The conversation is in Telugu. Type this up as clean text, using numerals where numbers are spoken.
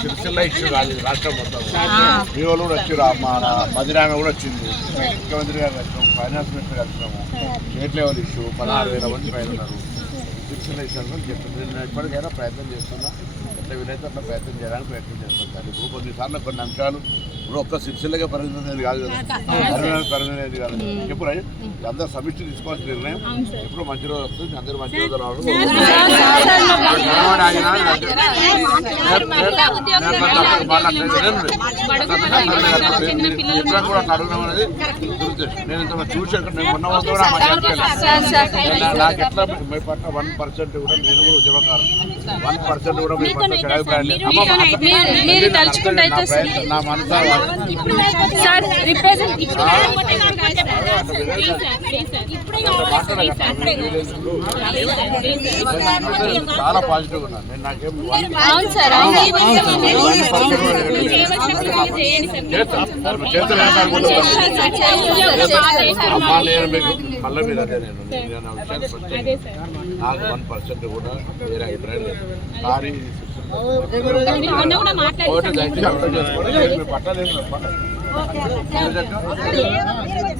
సిరిసిల్ల ఇష్యూ కాదు, రాష్ట్రం మొత్తం మీ వాళ్ళు కూడా వచ్చారు. మన మదిరామె కూడా వచ్చింది, ముఖ్యమంత్రి గారు కలిసినాము, ఫైనాన్స్ మినిస్టర్ కలిసినాము, స్టేట్ లెవెల్ ఇష్యూ 16,000 మంది పైన ఉన్నారు. సిరిసిల్ల ఇష్యూ అనుకుని చెప్తుంది. నేను ఎప్పటికైనా ప్రయత్నం చేస్తున్నా, ఎట్లా వీలైతే అట్లా ప్రయత్నం చేయడానికి ప్రయత్నం చేస్తాను. ఇప్పుడు కొన్నిసార్లు కొన్ని అంశాలు ఇప్పుడు ఒక్క సిరిసిల్లగా పరిమితమైనది కాదు కదా, పరిమితమైనది కాదు. ఎప్పుడు అందరూ సమిష్టి తీసుకోవాల్సిన నిర్ణయం. ఎప్పుడు మంచి రోజు వస్తుంది, అందరూ మంచి రోజులు రావడం. ఎప్పుడు కూడా అడగడం అనేది దురుద్దేశం. నేను ఇంత చూసి మొన్న కూడా నాకు ఎట్లా మీ పట్ల 1% కూడా, నేను కూడా ఉద్యమకారు, 1% కూడా మీ పట్ల నా మనసు చాలా పాజిటివ్ ఉన్నాను నేను. నాకేం అమ్మా నేను మీకు మళ్ళీ మీరు అదే నేను నాకు 1% కూడా వేరే అభిప్రాయం లేదు. కానీ దయచేసి అర్థం చేసుకోండి, పట్టలేదు.